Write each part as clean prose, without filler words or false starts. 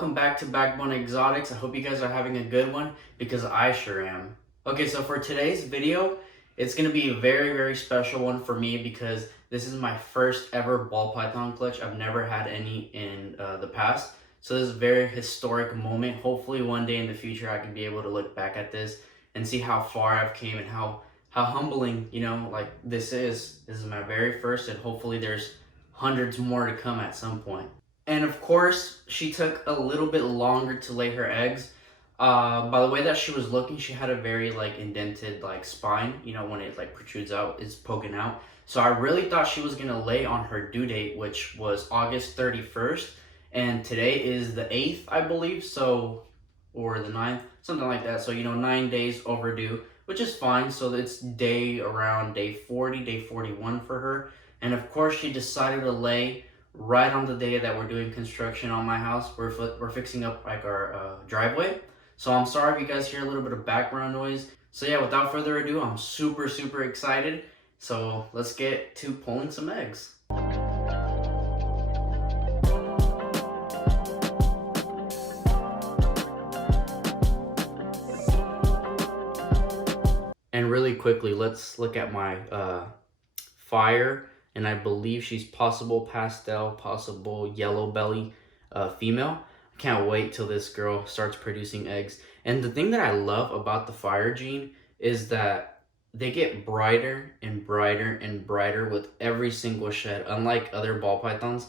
welcome back to Backbone Exotics. I hope you guys are having a good one because I sure am. Okay, so for today's video, it's going to be a very special one for me because this is my first ever ball python clutch. I've never had any in the past. So this is a very historic moment. Hopefully one day in the future I can be able to look back at this and see how far I've came and how humbling, like this is. This is my very first, and hopefully there's hundreds more to come at some point. And of course, she took a little bit longer to lay her eggs. By the way that she was looking, she had a very indented spine. When it protrudes out, it's poking out. So I really thought she was gonna lay on her due date, which was August 31st, and today is the 8th, I believe. So, or the 9th, something like that. So 9 days overdue, which is fine. So it's around day 40, day 41 for her. And of course, she decided to lay right on the day that we're doing construction on my house. We're fixing up our driveway. So I'm sorry if you guys hear a little bit of background noise. So yeah, without further ado, I'm super excited. So let's get to pulling some eggs. And really quickly, let's look at my fire, and I believe she's possible pastel, possible yellow belly female. I can't wait till this girl starts producing eggs. And the thing that I love about the fire gene is that they get brighter and brighter and brighter with every single shed. Unlike other ball pythons,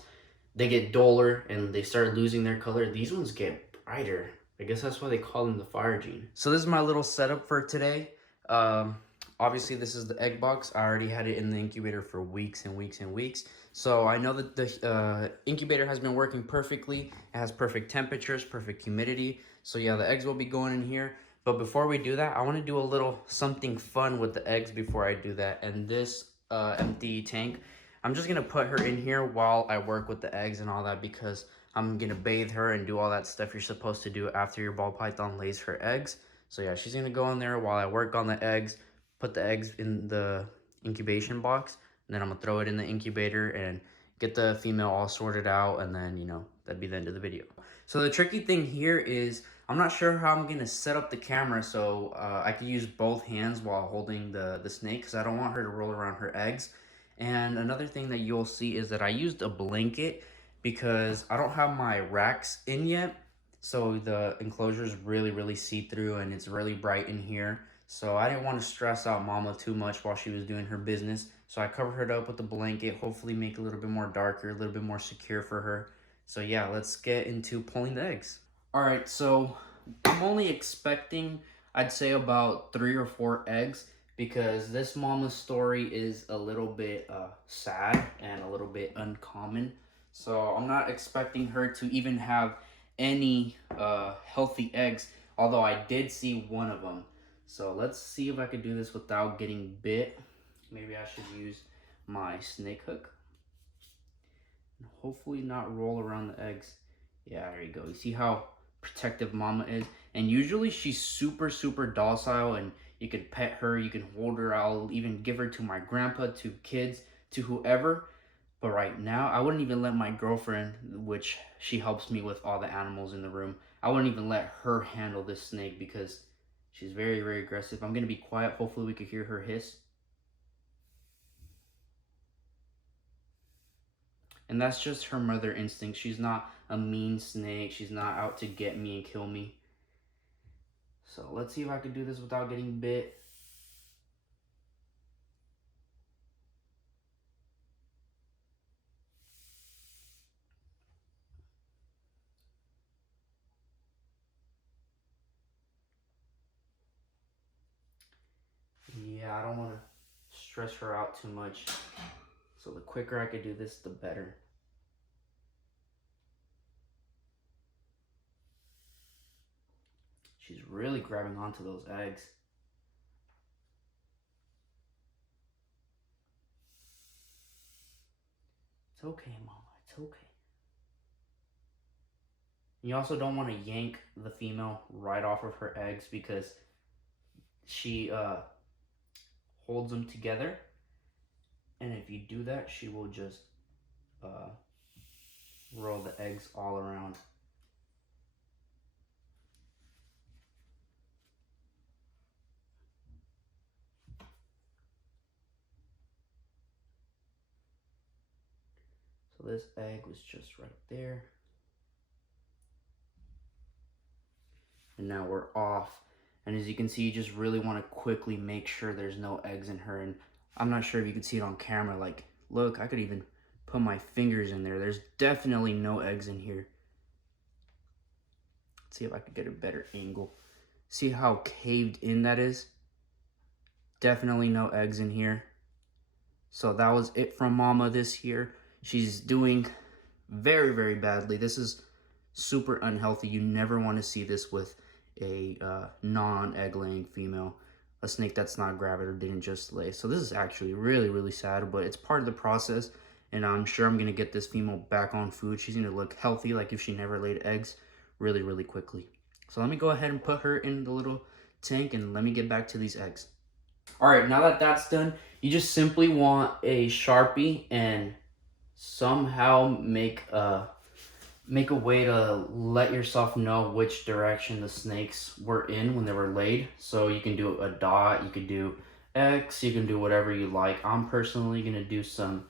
they get duller and they start losing their color. These ones get brighter. I guess that's why they call them the fire gene. So this is my little setup for today. Obviously this is the egg box. I already had it in the incubator for weeks and weeks. So I know that the incubator has been working perfectly. It has perfect temperatures, perfect humidity. So yeah, the eggs will be going in here. But before we do that, I want to do a little something fun with the eggs before I do that. And this empty tank, I'm just gonna put her in here while I work with the eggs and all that, because I'm gonna bathe her and do all that stuff you're supposed to do after your ball python lays her eggs. So yeah, she's gonna go in there while I work on the eggs, put the eggs in the incubation box, and then I'm gonna throw it in the incubator and get the female all sorted out, and then, that'd be the end of the video. So the tricky thing here is I'm not sure how I'm gonna set up the camera so I can use both hands while holding the snake, because I don't want her to roll around her eggs. And another thing that you'll see is that I used a blanket because I don't have my racks in yet. So the enclosure is really see-through and it's really bright in here. So I didn't want to stress out mama too much while she was doing her business. So I covered her up with a blanket, hopefully make it a little bit more darker, a little bit more secure for her. So yeah, let's get into pulling the eggs. All right, so I'm only expecting, I'd say, about 3 or 4 eggs, because this mama's story is a little bit sad and a little bit uncommon. So I'm not expecting her to even have any healthy eggs, although I did see one of them. So let's see if I could do this without getting bit. Maybe I should use my snake hook and hopefully not roll around the eggs. Yeah, there you go. You see how protective mama is? And usually she's super docile, and you can pet her, you can hold her. I'll even give her to my grandpa, to kids, to whoever. But right now, I wouldn't even let my girlfriend, which she helps me with all the animals in the room, I wouldn't even let her handle this snake because she's very aggressive. I'm going to be quiet. Hopefully we could hear her hiss. And that's just her mother instinct. She's not a mean snake. She's not out to get me and kill me. So let's see if I can do this without getting bit. Yeah, I don't want to stress her out too much. So the quicker I could do this, the better. She's really grabbing onto those eggs. It's okay, mama. It's okay. You also don't want to yank the female right off of her eggs, because she holds them together. And if you do that, she will just roll the eggs all around. So this egg was just right there. And now we're off. And as you can see, you just really want to quickly make sure there's no eggs in her. And I'm not sure if you can see it on camera. Like, look, I could even put my fingers in there. There's definitely no eggs in here. Let's see if I could get a better angle. See how caved in that is? Definitely no eggs in here. So that was it from Mama this year. She's doing very, very badly. This is super unhealthy. You never want to see this with a non-egg laying female, a snake that's not gravid or didn't just lay. So this is actually really, really sad, but it's part of the process, and I'm sure I'm gonna get this female back on food. She's gonna look healthy like if she never laid eggs really, really quickly. So let me go ahead and put her in the little tank and let me get back to these eggs. All right, now that that's done, you just simply want a Sharpie and somehow make a way to let yourself know which direction the snakes were in when they were laid. So you can do a dot, you can do X, you can do whatever you like. I'm personally gonna do some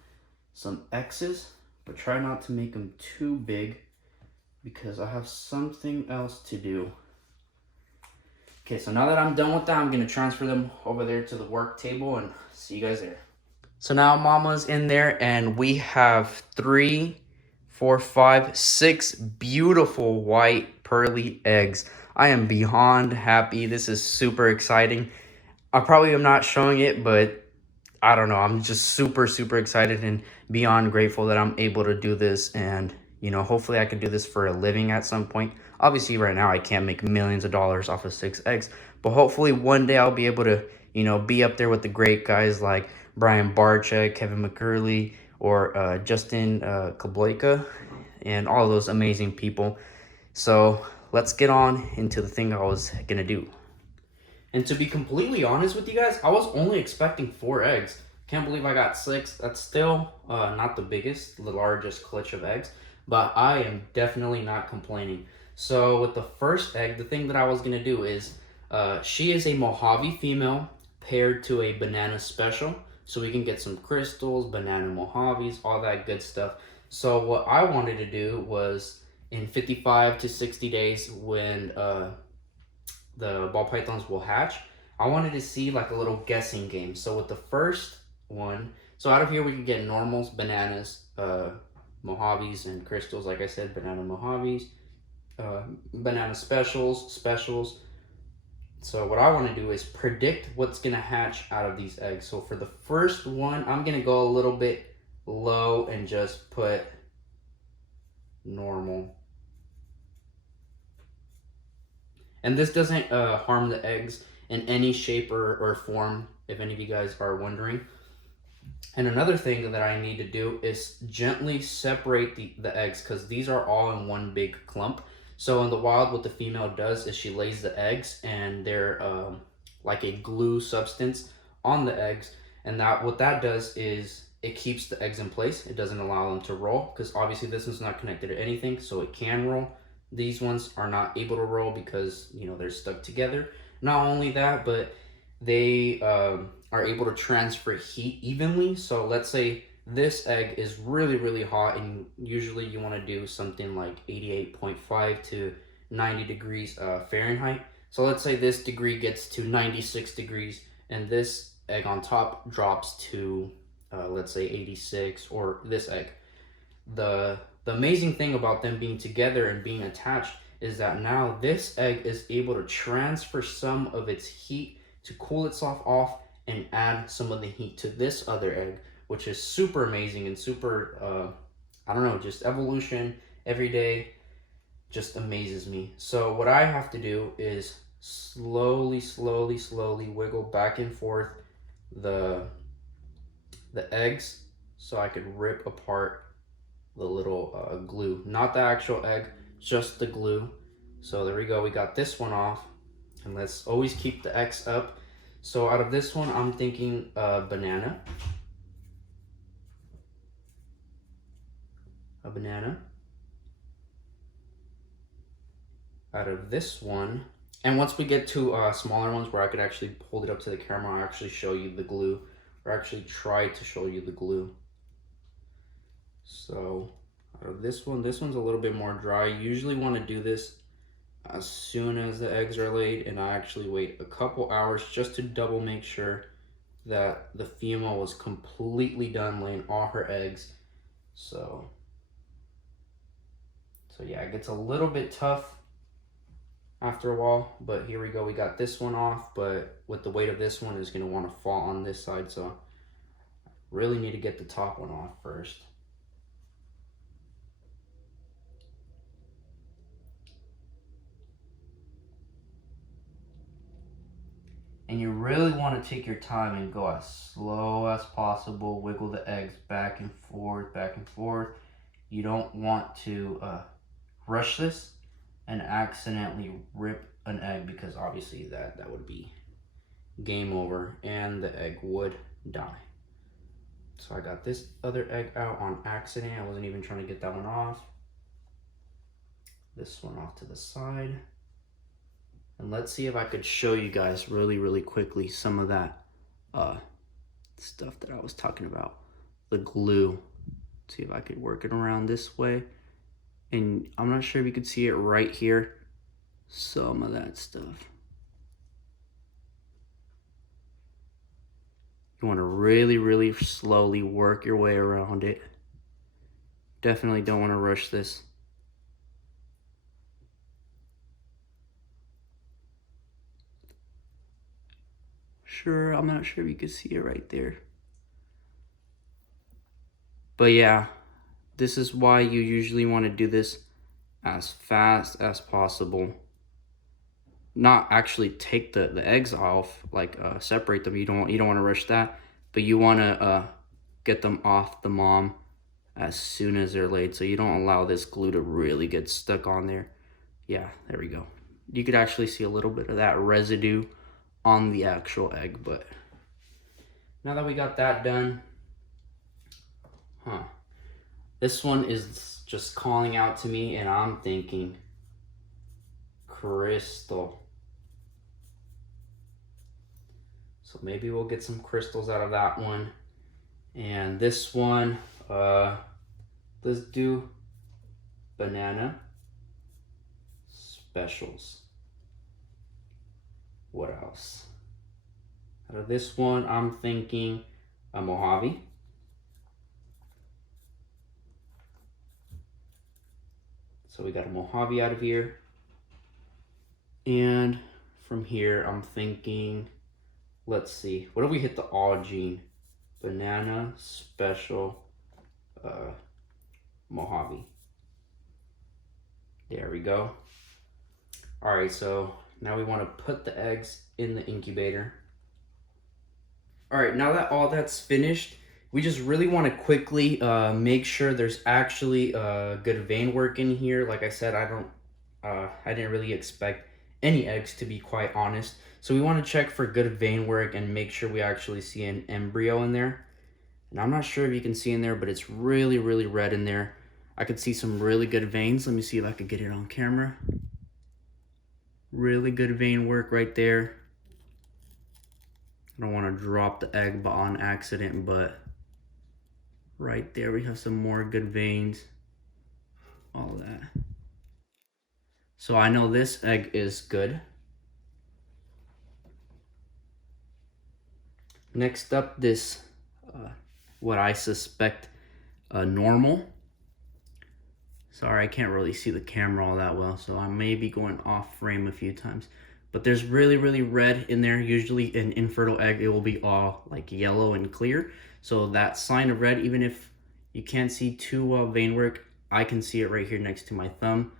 X's, but try not to make them too big because I have something else to do. Okay, so now that I'm done with that, I'm gonna transfer them over there to the work table and see you guys there. So now Mama's in there and we have 3, 4, 5, 6 beautiful white pearly eggs. I am beyond happy. This is super exciting. I probably am not showing it, but I don't know. I'm just super, super excited and beyond grateful that I'm able to do this. And, you know, hopefully I can do this for a living at some point. Obviously, right now I can't make millions of dollars off of 6 eggs, but hopefully one day I'll be able to, you know, be up there with the great guys like Brian Barczyk, Kevin McCurley, or Justin Kabloika, and all those amazing people. So let's get on into the thing I was gonna do. And to be completely honest with you guys, I was only expecting 4 eggs. Can't believe I got 6. That's still not the biggest, the largest clutch of eggs, but I am definitely not complaining. So with the first egg, the thing that I was gonna do is, she is a Mojave female paired to a banana special. So we can get some crystals, banana Mojaves, all that good stuff. So what I wanted to do was in 55 to 60 days when the ball pythons will hatch, I wanted to see like a little guessing game. So with the first one, so out of here we could get normals, bananas, Mojaves, and crystals. Like I said, banana Mojaves, banana specials. So what I want to do is predict what's going to hatch out of these eggs. So for the first one, I'm going to go a little bit low and just put normal. And this doesn't harm the eggs in any shape or form, if any of you guys are wondering. And another thing that I need to do is gently separate the eggs, because these are all in one big clump. So in the wild, what the female does is she lays the eggs, and they're like a glue substance on the eggs. And that what that does is it keeps the eggs in place. It doesn't allow them to roll, because obviously this one's not connected to anything, so it can roll. These ones are not able to roll because, you know, they're stuck together. Not only that, but they are able to transfer heat evenly. So let's say this egg is really, really hot, and usually you want to do something like 88.5 to 90 degrees Fahrenheit. So let's say this degree gets to 96 degrees, and this egg on top drops to, let's say 86, or this egg. The amazing thing about them being together and being attached is that now this egg is able to transfer some of its heat to cool itself off and add some of the heat to this other egg, which is super amazing and super, I don't know, just evolution every day just amazes me. So what I have to do is slowly wiggle back and forth the eggs so I could rip apart the little glue. Not the actual egg, just the glue. So there we go, we got this one off. And let's always keep the X up. So out of this one, I'm thinking banana. A banana. Out of this one, and once we get to smaller ones where I could actually hold it up to the camera, I'll actually show you the glue, or actually try to show you the glue. So this one's a little bit more dry. You usually want to do this as soon as the eggs are laid, and I actually wait a couple hours just to double make sure that the female was completely done laying all her eggs. So yeah, it gets a little bit tough after a while, but here we go. We got this one off, but with the weight of this one is going to want to fall on this side, so really need to get the top one off first. And you really want to take your time and go as slow as possible. Wiggle the eggs back and forth, back and forth. You don't want to rush this and accidentally rip an egg, because obviously that would be game over and the egg would die. So I got this other egg out on accident. I wasn't even trying to get that one off. This one off to the side. And let's see if I could show you guys really quickly some of that stuff that I was talking about. The glue. Let's see if I could work it around this way. And I'm not sure if you could see it right here. Some of that stuff. You want to really slowly work your way around it. Definitely don't want to rush this. Sure, I'm not sure if you can see it right there. But yeah, this is why you usually want to do this as fast as possible. Not actually take the eggs off, like separate them. You don't want to rush that, but you want to get them off the mom as soon as they're laid, so you don't allow this glue to really get stuck on there. Yeah, there we go. You could actually see a little bit of that residue on the actual egg. But now that we got that done, this one is just calling out to me, and I'm thinking crystal. So maybe we'll get some crystals out of that one. And this one, let's do banana specials. What else? Out of this one, I'm thinking a Mojave. So we got a Mojave out of here. And from here, I'm thinking, let's see, what if we hit the all gene? Banana special Mojave. There we go. All right, so now we want to put the eggs in the incubator. All right, now that all that's finished, we just really want to quickly make sure there's actually good vein work in here. Like I said, I didn't really expect any eggs, to be quite honest. So we want to check for good vein work and make sure we actually see an embryo in there. And I'm not sure if you can see in there, but it's really red in there. I could see some really good veins. Let me see if I could get it on camera. Really good vein work right there. I don't want to drop the egg on accident, but right there we have some more good veins. All that. So I know this egg is good. Next up, this what I suspect normal. Sorry, I can't really see the camera all that well, so I may be going off frame a few times. But there's really red in there. Usually an infertile egg, it will be all like yellow and clear. So that sign of red, even if you can't see too well vein work, I can see it right here next to my thumb.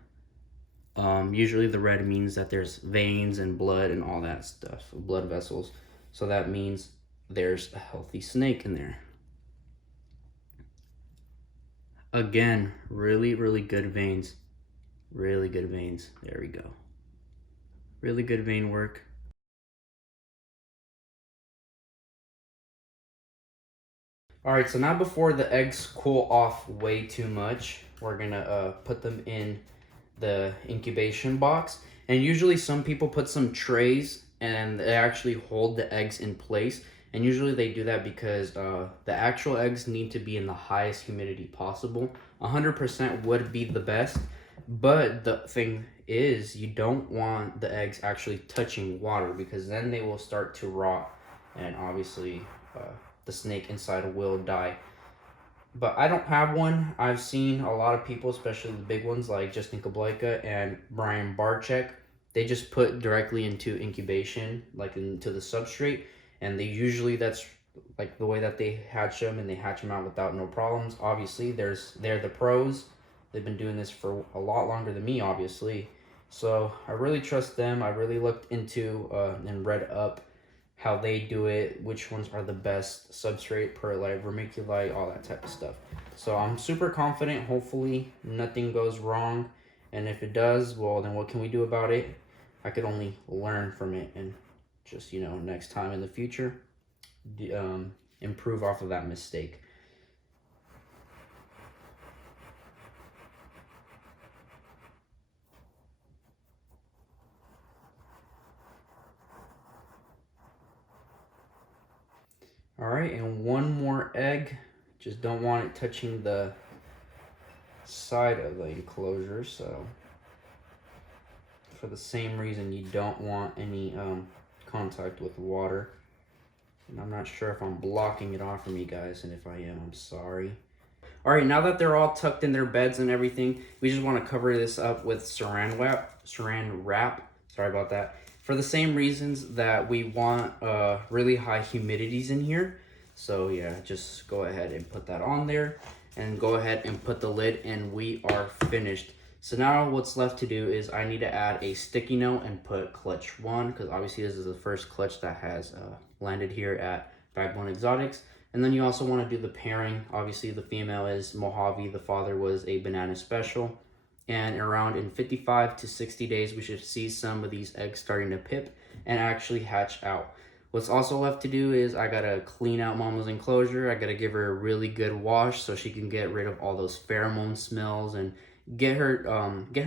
Usually the red means that there's veins and blood and all that stuff, blood vessels. So that means there's a healthy snake in there. Again, really good veins. Really good veins. There we go. Really good vein work. All right, so now before the eggs cool off way too much, we're gonna put them in the incubation box. And usually some people put some trays and they actually hold the eggs in place. And usually they do that because the actual eggs need to be in the highest humidity possible. 100% would be the best, but the thing is, you don't want the eggs actually touching water, because then they will start to rot, and obviously the snake inside will die. But I don't have one. I've seen a lot of people, especially the big ones like Justin Kableka and Brian Barczyk. They just put directly into incubation, like into the substrate, and they usually, that's like the way that they hatch them, and they hatch them out without no problems. Obviously, they're the pros. They've been doing this for a lot longer than me, obviously. So I really trust them. I really looked into and read up how they do it, which ones are the best substrate, perlite, vermiculite, all that type of stuff. So I'm super confident. Hopefully nothing goes wrong, and if it does, well, then what can we do about it? I could only learn from it, and just, you know, next time in the future, improve off of that mistake. All right, and one more egg. Just don't want it touching the side of the enclosure, so for the same reason, you don't want any contact with water. And I'm not sure if I'm blocking it off from you guys, and if I am, I'm sorry. All right, now that they're all tucked in their beds and everything, we just want to cover this up with saran wrap. Sorry about that. For the same reasons that we want really high humidities in here. So yeah, just go ahead and put that on there, and go ahead and put the lid, and we are finished. So now what's left to do is I need to add a sticky note and put clutch 1, because obviously this is the first clutch that has landed here at Backbone Exotics. And then you also want to do the pairing. Obviously the female is Mojave, the father was a Banana Special. And around in 55 to 60 days, we should see some of these eggs starting to pip and actually hatch out. What's also left to do is I gotta clean out Mama's enclosure. I gotta give her a really good wash so she can get rid of all those pheromone smells, and get her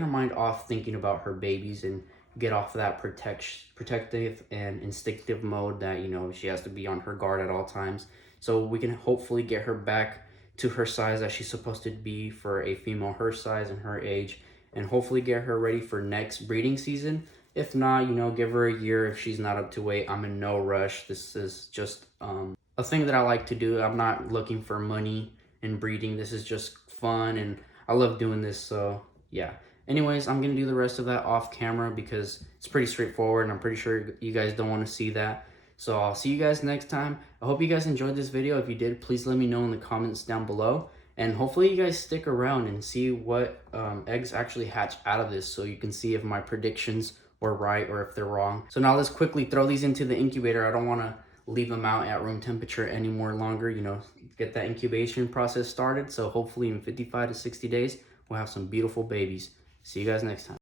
mind off thinking about her babies, and get off of that protective and instinctive mode that, you know, she has to be on her guard at all times. So we can hopefully get her back to her size that she's supposed to be for a female her size and her age, and hopefully get her ready for next breeding season. If not, you know, give her a year. If she's not up to weight, I'm in no rush. This is just a thing that I like to do. I'm not looking for money in breeding. This is just fun, and I love doing this. So yeah. Anyways, I'm gonna do the rest of that off camera because it's pretty straightforward, and I'm pretty sure you guys don't want to see that. So I'll see you guys next time. I hope you guys enjoyed this video. If you did, please let me know in the comments down below. And hopefully you guys stick around and see what eggs actually hatch out of this, so you can see if my predictions were right or if they're wrong. So now let's quickly throw these into the incubator. I don't want to leave them out at room temperature any more longer, you know, get that incubation process started. So hopefully in 55 to 60 days, we'll have some beautiful babies. See you guys next time.